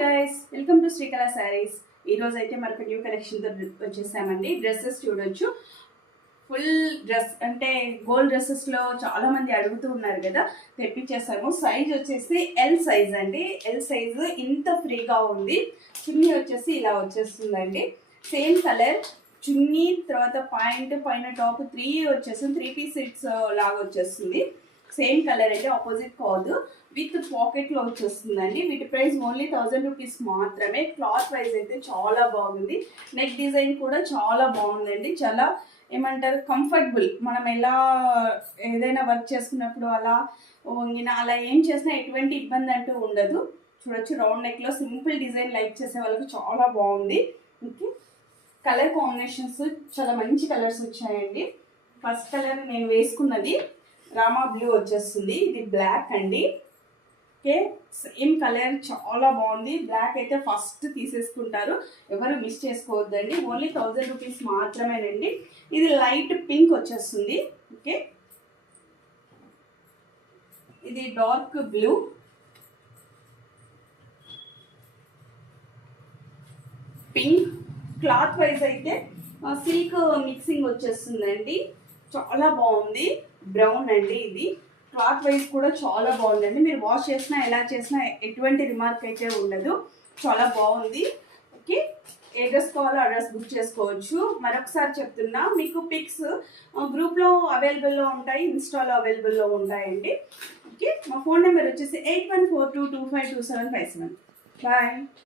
Guys, welcome to Srikala saris. ఈ రోజు అయితే మనకు న్యూ కలెక్షన్ తో వచ్చేసామండి. డ్రెస్సెస్ చూడొచ్చు. ఫుల్ డ్రెస్ అంటే గోల్డ్ డ్రెస్సెస్ లో చాలా మంది అడుగుతూ ఉన్నారు కదా, తెప్పించేసాము. సైజ్ వచ్చేసి ఎల్ సైజ్ అండి. ఎల్ సైజ్ ఇంత ఫ్రీగా ఉంది. చున్నీ వచ్చేసి ఇలా వచ్చేస్తుందండి. సేమ్ కలర్ చున్నీ, తర్వాత పాయింట్, పైన టాప్ 3 వచ్చేస్తుంది. 3 పీస్ సెట్స్ లాగా వచ్చేస్తుంది. సేమ్ కలర్ అయితే ఆపోజిట్ కాదు, విత్ పాకెట్ లో వచ్చేస్తుందండి. వీటి ప్రైస్ ఓన్లీ 1000 రూపీస్ మాత్రమే. క్లాత్ వైజ్ అయితే చాలా బాగుంది. నెక్ డిజైన్ కూడా చాలా బాగుందండి. చాలా ఏమంటారు, కంఫర్టబుల్. మనం ఎలా ఏదైనా వర్క్ చేసుకున్నప్పుడు అలా వంగిన అలా ఏం చేసినా ఎటువంటి ఇబ్బంది అంటూ ఉండదు. చూడొచ్చు, రౌండ్ నెక్ లో సింపుల్ డిజైన్ లైక్ చేసే వాళ్ళకి చాలా బాగుంది. ఓకే, కలర్ కాంబినేషన్స్ చాలా మంచి కలర్స్ వచ్చాయండి. ఫస్ట్ కలర్ నేను వేసుకున్నది రామా బ్లూ వచ్చేస్తుంది. ఇది బ్లాక్ అండి. ఓకే, సేమ్ కలర్ చాలా బాగుంది. బ్లాక్ అయితే ఫస్ట్ తీసేసుకుంటారు, ఎవరు మిస్ చేసుకోవద్దండి. ఓన్లీ 1000 రూపీస్ మాత్రమేనండి. ఇది లైట్ పింక్ వచ్చేస్తుంది. ఓకే, ఇది dark blue, pink. Cloth wise అయితే సిల్క్ మిక్సింగ్ వచ్చేస్తుందండి. చాలా బాగుంది. బ్రౌన్ అండి. ఇది క్లాత్ వైజ్ కూడా చాలా బాగుందండి. మీరు వాష్ చేసినా ఎలా చేసినా ఎటువంటి రిమార్క్ అయితే ఉండదు. చాలా బాగుంది. ఓకే, ఏ డ్రెస్ కావాలో ఆ డ్రెస్ బుక్ చేసుకోవచ్చు. మరొకసారి చెప్తున్నా, మీకు పిక్స్ గ్రూప్లో అవైలబుల్లో ఉంటాయి, ఇన్స్టాలో అవైలబుల్లో ఉంటాయండి. ఓకే, మా ఫోన్ నెంబర్ వచ్చేసి 8142252757. బాయ్.